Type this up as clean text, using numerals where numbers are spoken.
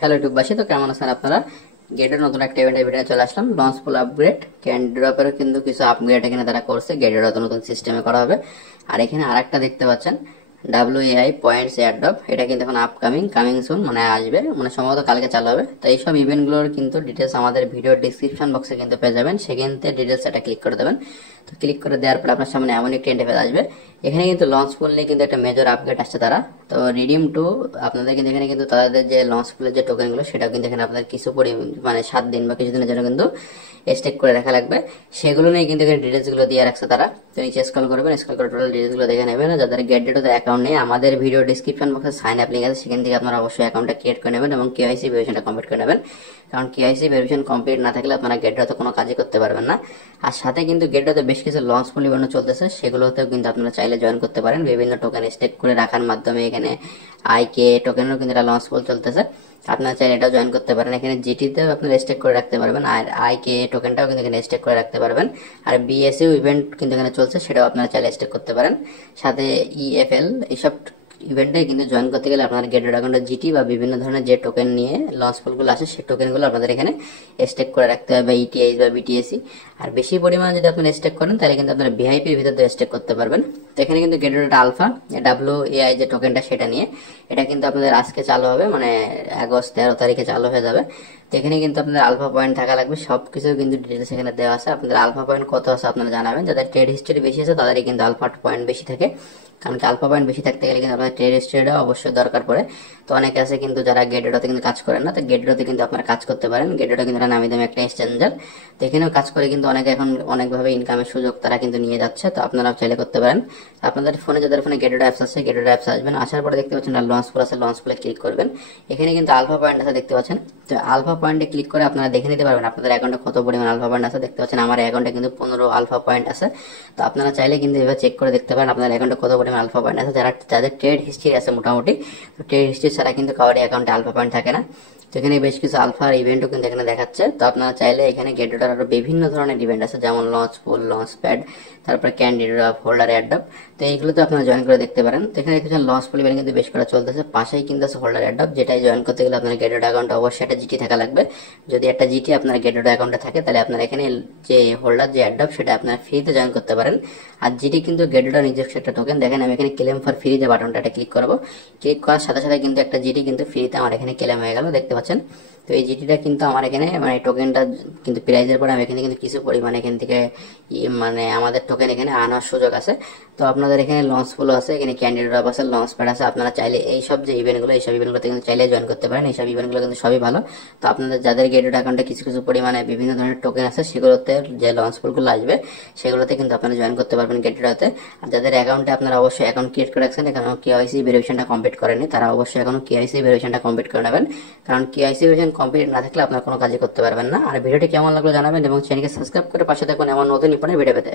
Hello ইউটিউববাসী, তো কেমন আছেন আপনারা? গেটের নতুন একটা ইভেন্টের ভিডিও চলে আসলাম। লঞ্চ ফুল আপগ্রেড ক্যান্ডিড্রপেরও কিন্তু কিছু আপগ্রেড এখানে তারা করছে। গেটের নতুন সিস্টেমে করা হবে। আর এখানে আরেকটা দেখতে পাচ্ছেন WAI পয়েন্টস এয়ারড্রপ, এটা কিন্তু এখন আপকামিং কামিং সুন, মানে আসবে, মানে সম্ভবত কালকে চালু হবে। তো এইসব ইভেন্টগুলোর কিন্তু ডিটেলস আমাদের ভিডিও ডিসক্রিপশন বক্সে কিন্তু পেয়ে যাবেন, সেখান থেকে ডিটেলস এটা ক্লিক করে দেবেন। তো ক্লিক করে দেওয়ার পর আপনার সামনে এমন একটি ইন্টারফেস আসবে। এখানে কিন্তু লঞ্চ পুল নিয়ে কিন্তু একটা মেজর আপগ্রেড আসছে তারা। তো রিডিম টু আপনাদের কিন্তু এখানে কিন্তু তাদের যে লঞ্চ পুলের যে টোকেনগুলো সেটাও কিন্তু এখানে আপনাদের কিছু মানে 7 দিন বা কিছুদিনের জন্য কিন্তু স্টেক করে রাখা লাগবে। সেগুলো নিয়ে কিন্তু এখানে ডিটেলস গুলো দিয়ে রাখছে তারা। তো নিচে স্ক্রল করবেন, স্ক্রল করে টোটাল ডিটেলস গুলো দেখে নেবেন। যাদের গেট ডেটাতে অ্যাকাউন্ট নেই, আমাদের ভিডিও ডিসক্রিপশন বক্সে সাইন আপ লিংক আছে, সেখান থেকে আপনারা অবশ্যই অ্যাকাউন্টটা ক্রিয়েট করে নেবেন এবং কেওয়াইসি ভেরিফিকেশনটা কমপ্লিট করে নেবেন। কারণ কেওয়াইসি ভেরিফিকেশন কমপ্লিট না থাকলে আপনারা গেট ডেটাতে কোনো কাজই করতে পারবেন না। আর সাথে কিন্তু গেট ডেটাতে বেশ কিছু লঞ্চ পুল ইভেন্ট চলতেছে, সেগুলোতেও কিন্তু আপনারা চাইলে জয়েন করতে পারেন। বিভিন্ন টোকেন স্টেক করে রাখার মাধ্যমে এখানে আইকে টোকেনেরও কিন্তু একটা লঞ্চ পুল চলতেছে, আপনারা চাইলে এটা জয়েন করতে পারেন। এখানে জিটিতেও আপনারা স্টেক করে রাখতে পারবেন, আর আইকে টোকেনটাও কিন্তু এখানে স্টেক করে রাখতে পারবেন। আর বিএসইউ ইভেন্ট কিন্তু এখানে চলছে, সেটাও আপনারা চাইলে স্টেক করতে পারেন। সাথে ইএফএল এইসব ইভেন্টে কিন্তু জয়েন করতে গেলে আপনার গেট ড্রাগনটা জিটি বা বিভিন্ন ধরনের যে টোকেন নিয়ে লঞ্চ পুলগুলো আসে সেই টোকেনগুলো আপনাদের এখানে স্টেক করে রাখতে হবে, বা ইটিআইস বা বিটিএসি। আর বেশি পরিমাণে যদি আপনি স্টেক করেন তাহলে কিন্তু আপনার ভিআইপির ভিতর দিয়ে স্টেক করতে পারবেন। তো এখানে কিন্তু গেট ডেটা আলফা WAI যে টোকেনটা সেটা নিয়ে এটা কিন্তু আপনাদের আজকে চালু হবে, মানে আগস্ট 13 তারিখে চালু হয়ে যাবে। তো এখানে কিন্তু আপনাদের আলফা পয়েন্ট থাকা লাগবে, সবকিছু কিন্তু ডিটেলস এখানে দেওয়া আছে। আপনাদের আলফা পয়েন্ট কত আছে আপনারা জানাবেন। যাদের ট্রেড হিস্ট্রি বেশি আছে তাদেরই কিন্তু আলফা পয়েন্ট বেশি থাকে, কারণ কি আলফা পয়েন্ট বেশি থাকতে গেলে কিন্তু আপনার ট্রেড হিস্ট্রিটা অবশ্যই দরকার পড়ে। তো অনেকে আছে কিন্তু যারা গেটেডোতে কিন্তু কাজ করেন না, তো গেটেডোতে কিন্তু আপনারা কাজ করতে পারেন। গেটেডো কিন্তু নামি দামি একটা এক্সচেঞ্জার, তো এখানেও কাজ করে কিন্তু অনেকে এখন অনেকভাবে ইনকামের সুযোগ তারা কিন্তু নিয়ে যাচ্ছে। তো আপনারাও চাইলে করতে পারেন। আপনাদের ফোনে যাদের ফোনে গেটেডো অ্যাপস আছে, গেটেডো অ্যাপস আসবেন, আসার পরে দেখতে পাচ্ছেন লঞ্চ পুল আছে, লঞ্চ পুলে ক্লিক করবেন। এখানে কিন্তু আলফা পয়েন্ট আছে দেখতে পাচ্ছেন। তো আলফা পয়েন্টে ক্লিক করে আপনারা দেখে নিতে পারবেন আপনাদের অ্যাকাউন্টে কত পরিমাণ আলফা পয়েন্ট আছে। দেখতে পাচ্ছেন আমার অ্যাকাউন্টে কিন্তু 15 আলফা পয়েন্ট আছে। তো আপনারা চাইলে কিন্তু এভাবে চেক করে দেখতে পারেন আপনাদের অ্যাকাউন্টে কত পরিমাণ আলফা পয়েন্ট আছে। যাদের ট্রেড হিস্ট্রি আছে মোটামুটি, তো ট্রেড হিস্ট্রি ছাড়া কিন্তু কাউরি অ্যাকাউন্টে আলফা পয়েন্ট থাকে না। তো এখানে বেশ কিছু আলফার ইভেন্টও কিন্তু এখানে দেখাচ্ছে। তো আপনারা চাইলে এখানে গেটেডোর আরো বিভিন্ন ধরনের ইভেন্ট আছে, যেমন লঞ্চ পুল, লঞ্চ প্যাড, তারপর ক্যান্ডিড্রপ, হোল্ডার এয়ারড্রপ। তো এইগুলোতে আপনারা জয়েন করে দেখতে পারেন। তো এখানে দেখতে লঞ্চ পুল ইভেন্ট কিন্তু বেশ করা চলতেছে, পাশেই কিন্তু আছে হোল্ডার এয়ারড্রপ, যেটাই জয়েন করতে গেলে আপনার গেটেডো অ্যাকাউন্টে অবশ্যই একটা জিটি থাকা লাগবে। যদি একটা জিটি আপনার গেটেডো অ্যাকাউন্টে থাকে তাহলে আপনার এখানে যে হোল্ডার যে এয়ারড্রপ সেটা আপনার ফ্রিতে জয়েন করতে পারেন। আর জিটি কিন্তু গেটেডো নিজস্ব একটা টোকেন। দেখেন আমি এখানে ক্লেম ফর ফ্রি যে বাটনটা ক্লিক করবো, ক্লিক করার সাথে সাথে কিন্তু একটা জিটি কিন্তু ফ্রিতে আমার এখানে ক্লেম হয়ে গেল, দেখতে পাচ্ছেন। তো এই জিটিটা কিন্তু আমার এখানে মানে টোকেনটা কিন্তু প্রাইজের পরে আমি এখানে কিন্তু কিছু পরিমাণে এখান থেকে মানে আমাদের টোকেন এখানে আনার সুযোগ আছে। তো আপনাদের এখানে লঞ্চ পুল আছে, এখানে ক্যান্ডিডেট আছে, লঞ্চ প্যাড আছে। আপনারা চাইলে এইসব যে ইভেন্টগুলো, এইসব ইভেন্টগুলোতে কিন্তু চাইলে জয়েন করতে পারেন। এইসব ইভেন্টগুলো কিন্তু সবই ভালো। তো আপনাদের যাদের গেটেড অ্যাকাউন্টে কিছু কিছু পরিমাণে বিভিন্ন ধরনের টোকেন আছে, সেগুলোতে যে লঞ্চ পুলগুলো আসবে সেগুলোতে কিন্তু আপনারা জয়েন করতে পারবেন গেটেডতে। আর যাদের অ্যাকাউন্টে আপনারা অবশ্যই অ্যাকাউন্ট ক্রিয়েট করে রাখছেন, এখানে কেওয়াইসি ভেরিফিকেশনটা কমপ্লিট করেনি, তারা অবশ্যই এখন কেওয়াইসি ভেরিফিকেশনটা কমপ্লিট করে নেবেন। কারণ কেওয়াইসি ভেরিফিকেশন কমপ্লিট না থাকলে আপনার কোনো কাজই করতে পারবেন না। আর ভিডিওটি কেমন লাগলো জানাবেন এবং চ্যানেলকে সাবস্ক্রাইব করে পাশে থাকুন এমন নতুন ইম্পর্টেন্ট ভিডিও পেতে।